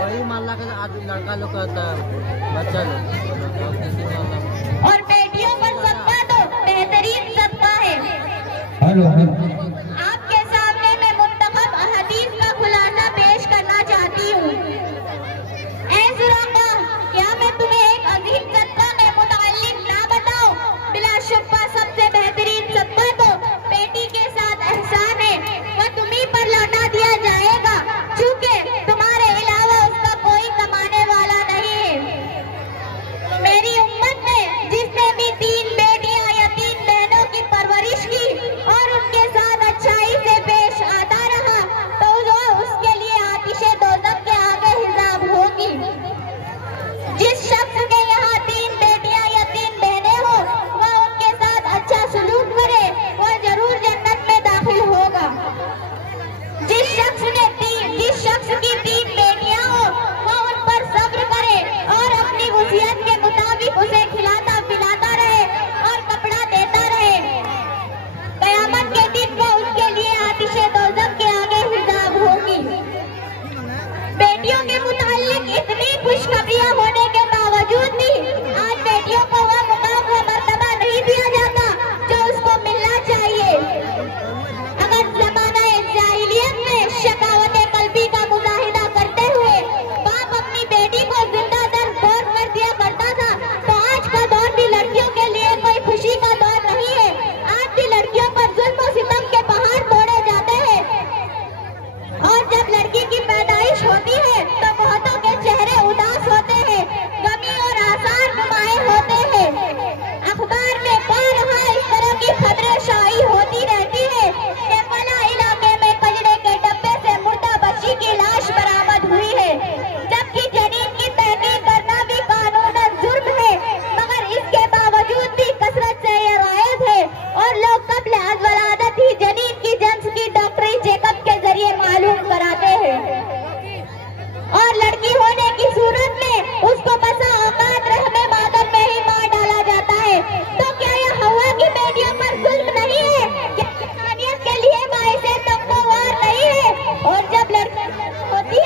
वही माला का लड़का लोग कहता है बच्चा लोग। और बेटियों पर सदका तो बेहतरीन सदका है। आपके सामने मैं मुंतखब अहदीस का खुलासा पेश करना चाहती हूँ। ऐ ज़ुराक़ा, क्या मैं तुम्हें एक अजीम सदका में मुताल्लिक ना बताऊं? बिलाशुब्बा सबसे बेहतरीन सदका तो बेटी के साथ एहसान है, वह तुम्हीं पर लौटा दिया जाएगा, चूँकि तुम्हारे अलावा उसका कोई कमाने वाला नहीं है। मेरी उम्मत में जिसने भी 3 बेटियां या 3 बहनों की परवरिश की और उनके साथ अच्छाई से पेश आता रहा, तो उसके लिए आतिशे दोज़ख के आगे हिसाब होगी। जिस शख्स के यहाँ 3 बेटियां या 3 बहनें हो, वह उनके साथ अच्छा सलूक करे, वह जरूर जन्नत में दाखिल होगा। जिस शख्स की 3 बेटियां हो, वह उन पर सब्र करे और अपनी वसीयत के मुताबिक उसे खिलाता पिलाता रहे और कपड़ा देता रहे। कयामत के दिन वो उसके लिए आतिशे दोज़ख के आगे हिसाब होगी। बेटियों के मुताल्लिक इतनी खुशखबरियां होने के बावजूद भी आज बेटियों को वह मुकाम व मर्तबा नहीं दिया जाता जो उसको मिलना चाहिए। अगर ज़माना जाहिलियत में शकावत कल्बी का मुजाहिदा करते हुए बाप अपनी बेटी को जिंदा दर दौर कर दिया करता था, तो आज का दौर भी लड़कियों के लिए कोई खुशी का दौर नहीं है। आज भी लड़कियों पर जुल्म और सितम के पहाड़ तोड़े जाते हैं। और जब लड़की की पैदाइश होती है तो बहुतों के चेहरे उदास होते हैं, गमी और आसार नुमाए होते हैं। अखबार में कह रहा इस तरह की खबरें शाई होती रहती है कि फला इलाके में कचरे के डब्बे से मुर्दा बच्ची की लाश बरामद हुई है, जबकि जनीन की तहकीक करना भी कानूनन जुर्म है, मगर इसके बावजूद भी कसरत से ये रायत है और लोग कब्ल अज़ वलादत ही जनीन की जंस की डॉक्टरी चेकअप के जरिए मालूम कराते हैं। और लड़की होने की सूरत में उसको बसा औकात रहमे मादम में ही मार डाला जाता है। तो क्या यह हवा की बेटियों पर जुल्म नहीं है? क्या इंसानियत के लिए बाइसे तकवार नहीं है? और जब लड़की होती